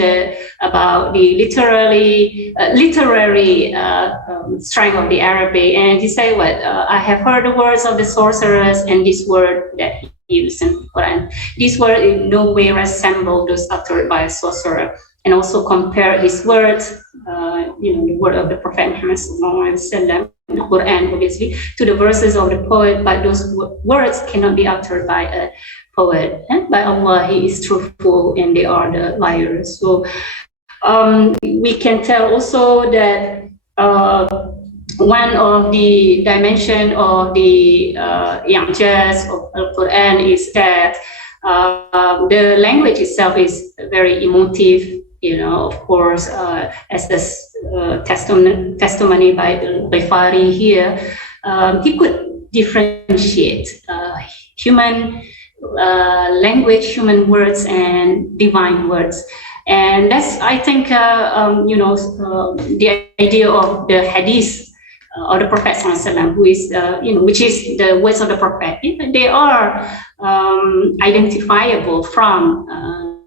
about the literary strength of the Arabic, and he said, "What I have heard the words of the sorcerers, and this word that he used in the Quran, this word in no way resemble those uttered by a sorcerer." And also compare his words, you know, the word of the Prophet Muhammad sallallahu alaihi wasallam, the Quran, obviously, to the verses of the poet, but those words cannot be uttered by a poet. And by Allah, He is truthful, and they are the liars. So we can tell also that one of the dimension of the i'jaz of Al-Quran is that the language itself is very emotive. You know, of course, as this testimony by Ghifari here, he could differentiate human language, human words, and divine words. And that's, I think, you know, the idea of the Hadith of the Prophet ﷺ, who is, you know, which is the words of the Prophet. They are identifiable from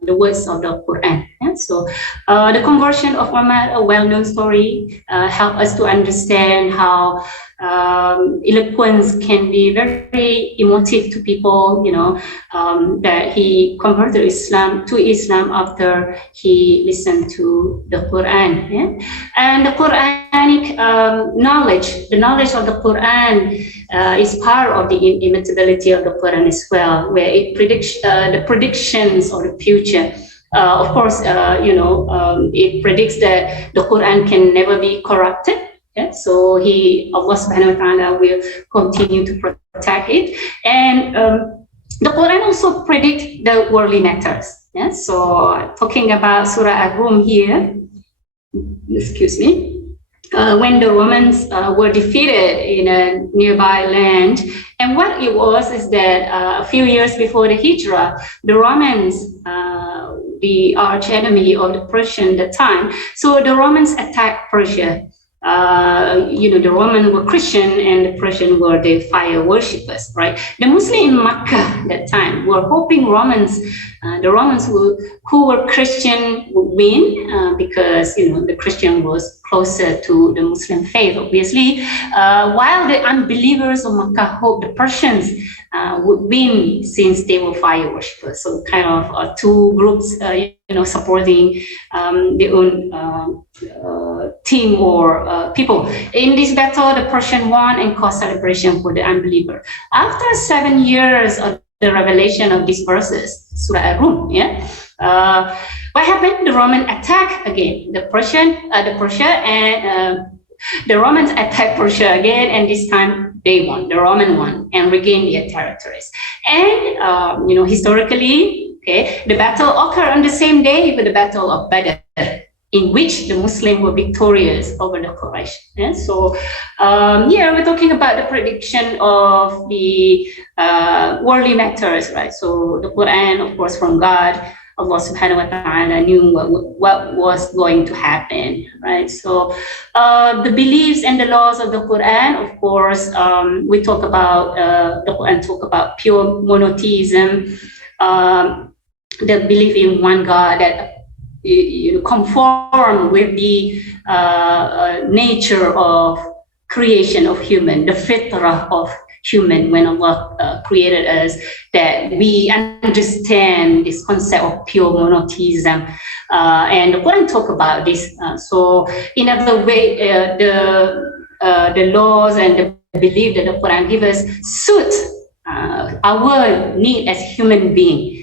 the words of the Quran. Yeah? So the conversion of Umar, a well-known story, help us to understand how eloquence can be very emotive to people, you know, that he converted to Islam after he listened to the Quran. Yeah? And the Quranic knowledge, the knowledge of the Quran is part of the inimitability of the Quran as well, where it predicts the predictions of the future. Of course, you know, it predicts that the Quran can never be corrupted. Yeah? So Allah subhanahu wa ta'ala will continue to protect it. And the Quran also predicts the worldly matters. Yeah? So talking about Surah Ar-Rum here, excuse me, when the Romans were defeated in a nearby land, and what it was is that a few years before the Hijrah, the Romans, the arch enemy of the Persian at the time, so the Romans attacked Persia. You know, the Romans were Christian and the Persian were the fire worshippers, right? The Muslims in Makkah at that time were hoping the Romans who were Christian would win because, you know, the Christian was closer to the Muslim faith, obviously, while the unbelievers of Makkah hoped the Persians would win since they were fire worshippers. So kind of two groups, you know, supporting their own team or people. In this battle, the Persian won and caused celebration for the unbeliever. After 7 years of the revelation of these verses, Surah Ar-Rum, yeah, what happened? The Roman attacked again. The Romans attacked Persia again, and this time they won. The Roman won and regained their territories. And you know, historically, okay, the battle occurred on the same day with the Battle of Badr, in which the Muslims were victorious over the Quraysh. Yeah? So here we're talking about the prediction of the worldly matters, right? So the Quran, of course, from God, Allah subhanahu wa ta'ala knew what was going to happen, right? So the beliefs and the laws of the Quran, of course, we talk about, the Quran talk about pure monotheism, the belief in one God that you know, conform with the nature of creation of human, the fitrah of human when Allah created us, that we understand this concept of pure monotheism. And the Quran talk about this. So in other way, the laws and the belief that the Quran gives us suit our need as human beings.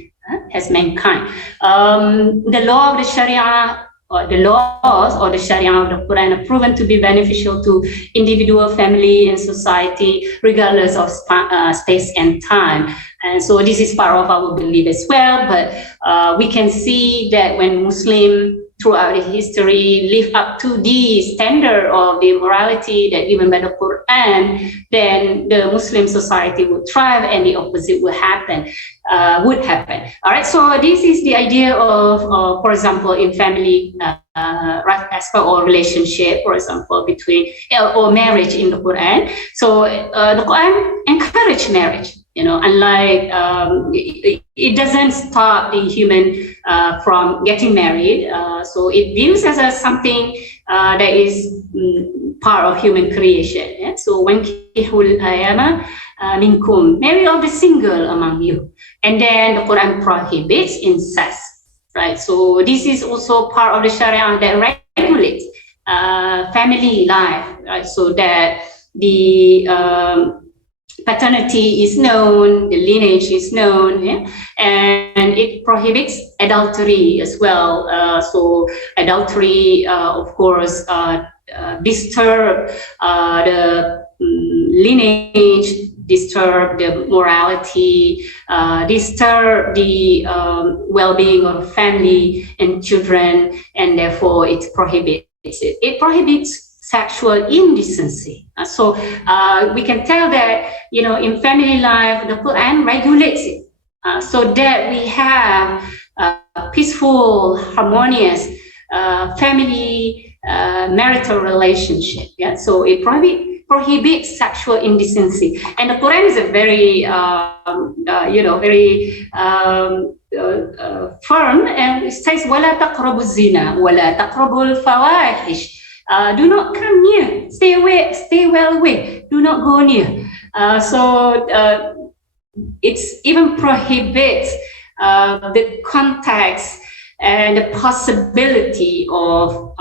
As mankind. The law of the Sharia, or the laws or the Sharia of the Quran are proven to be beneficial to individual, family, and society, regardless of space and time. And so this is part of our belief as well. But we can see that when Muslim throughout the history live up to the standard of the morality that given by the Quran, then the Muslim society would thrive and the opposite would happen. All right, so this is the idea of, for example, in family aspect or relationship, for example, between or marriage in the Quran. So the Quran encourages marriage. Unlike it doesn't stop the human from getting married. So it views as something that is part of human creation. Yeah? So when kihul ayama minkum, marry all the single among you. And then the Quran prohibits incest, right? So this is also part of the Sharia that regulates family life, right? So that the paternity is known, the lineage is known, yeah? And it prohibits adultery as well. So adultery, of course, disturb the lineage, disturb the morality, disturb the well-being of the family and children, and therefore it prohibits it. It prohibits sexual indecency. So we can tell that, in family life, the Quran regulates it so that we have peaceful, harmonious family marital relationship. Yeah, so it prohibits sexual indecency, and the Quran is a very, very firm, and it says, "Wala taqrabu zina, wala taqrabu al-fawahish." Do not come near. Stay away. Stay well away. Do not go near. So it's even prohibits the context and the possibility of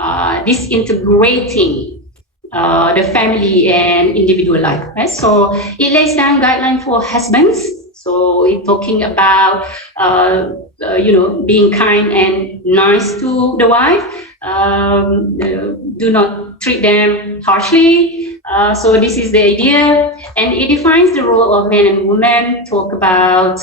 disintegrating the family and individual life. Right? So it lays down guidelines for husbands. So it's talking about being kind and nice to the wife. Do not treat them harshly. So this is the idea, and it defines the role of men and women. Talk about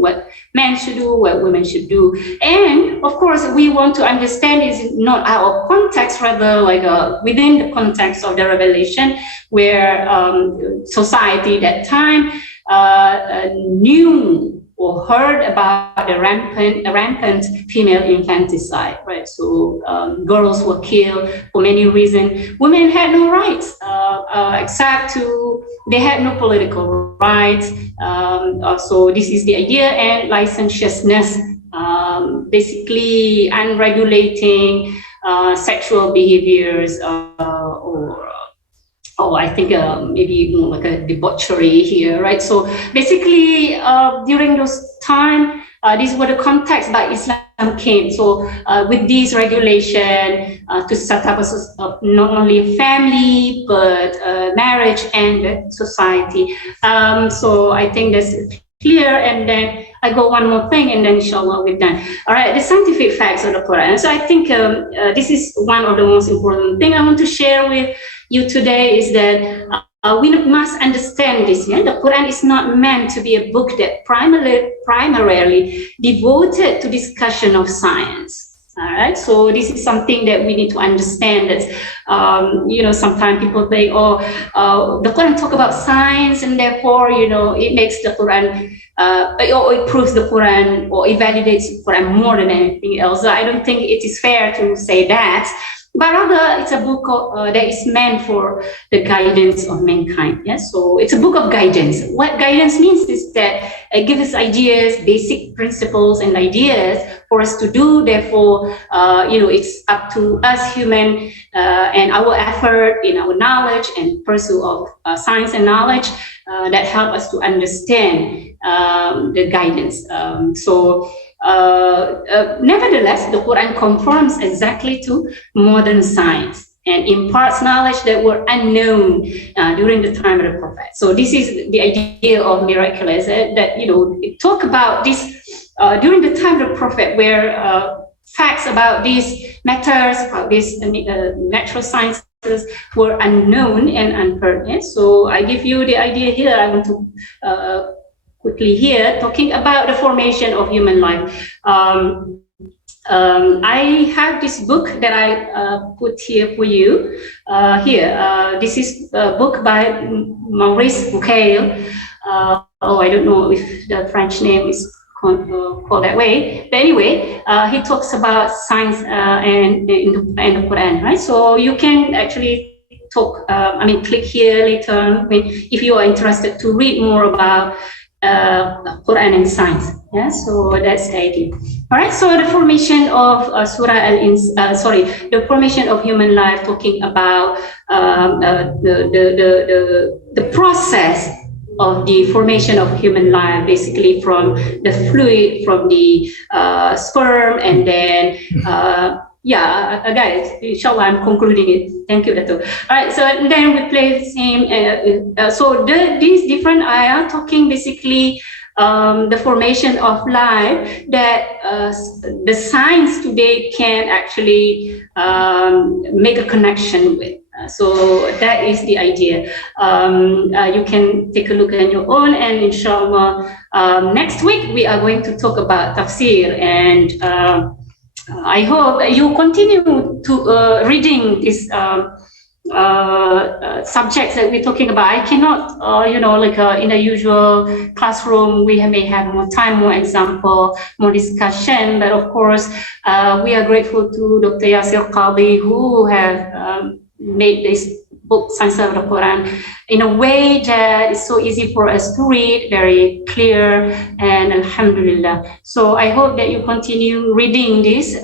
what men should do, what women should do, and of course we want to understand is not out of context, rather like within the context of the revelation, where society at that time knew or heard about the rampant female infanticide, right? So girls were killed for many reasons. Women had no rights, except they had no political rights. So this is the idea, and licentiousness, basically unregulating sexual behaviors, I think maybe more like a debauchery here, right? So basically, during those time, these were the context by Islam came. So with this regulation to set up not only a family, but marriage and society. So I think that's clear. And then I go one more thing, and then inshallah we're done. All right, the scientific facts of the Quran. So I think this is one of the most important thing I want to share with you today is that we must understand this. Yeah? The Quran is not meant to be a book that primarily devoted to discussion of science. All right, so this is something that we need to understand. That sometimes people think, the Quran talk about science, and therefore, it makes the Quran, or it proves the Quran, or it validates the Quran more than anything else. I don't think it is fair to say that. But rather, it's a book that is meant for the guidance of mankind. Yeah? So it's a book of guidance. What guidance means is that it gives us ideas, basic principles and ideas for us to do. Therefore, it's up to us human and our effort in our knowledge and pursuit of science and knowledge that help us to understand the guidance. Nevertheless, the Quran conforms exactly to modern science and imparts knowledge that were unknown during the time of the Prophet. So this is the idea of miraculous, that it talk about this during the time of the Prophet, where facts about these matters, about these natural sciences were unknown and unheard. Yeah? So I give you the idea here. I want to quickly here, talking about the formation of human life. I have this book that I put here for you. This is a book by Maurice Bucaille. I don't know if the French name is called that way. But anyway, he talks about science and the Quran, right? So you can actually click here later on if you are interested to read more about Quran and science. Yeah, so that's the idea. All right, so the formation of the formation of human life, talking about the process of the formation of human life, basically from the fluid, from the sperm, and then guys, inshallah, I'm concluding it. Thank you, Dato. All right, so then we play the same. These different ayah talking basically the formation of life that the science today can actually make a connection with. So that is the idea. You can take a look on your own, and inshallah, next week we are going to talk about tafsir, and I hope you continue to reading this subjects that we're talking about. I cannot, in the usual classroom, we may have more time, more example, more discussion. But of course, we are grateful to Dr. Yasir Qadi, who have made this book, Science of the Quran, in a way that is so easy for us to read, very clear, and alhamdulillah. So I hope that you continue reading this,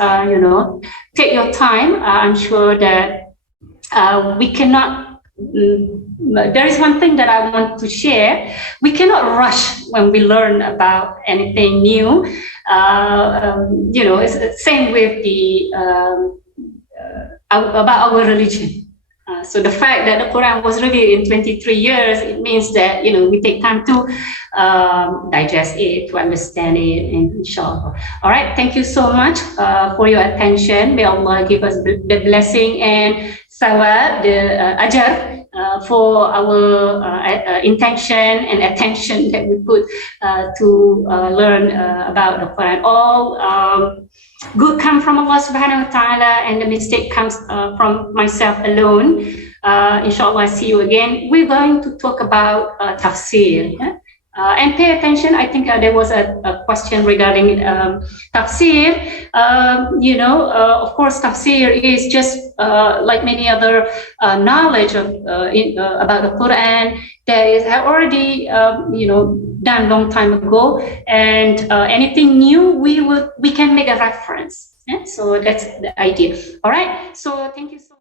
take your time. I'm sure that we cannot, there is one thing that I want to share. We cannot rush when we learn about anything new. It's the same with the, about our religion. So the fact that the Quran was revealed in 23 years, it means that, we take time to digest it, to understand it, and inshallah. All right, thank you so much for your attention. May Allah give us the blessing and thawab, the ajr, for our intention and attention that we put to learn about the Quran. All good come from Allah subhanahu wa ta'ala, and the mistake comes from myself alone. Inshallah, I see you again. We're going to talk about tafsir. And pay attention. I think there was a question regarding tafsir. Of course, tafsir is just like many other knowledge of, about the Quran that is already done long time ago. And anything new, we can make a reference. Yeah? So that's the idea. All right. So thank you so much.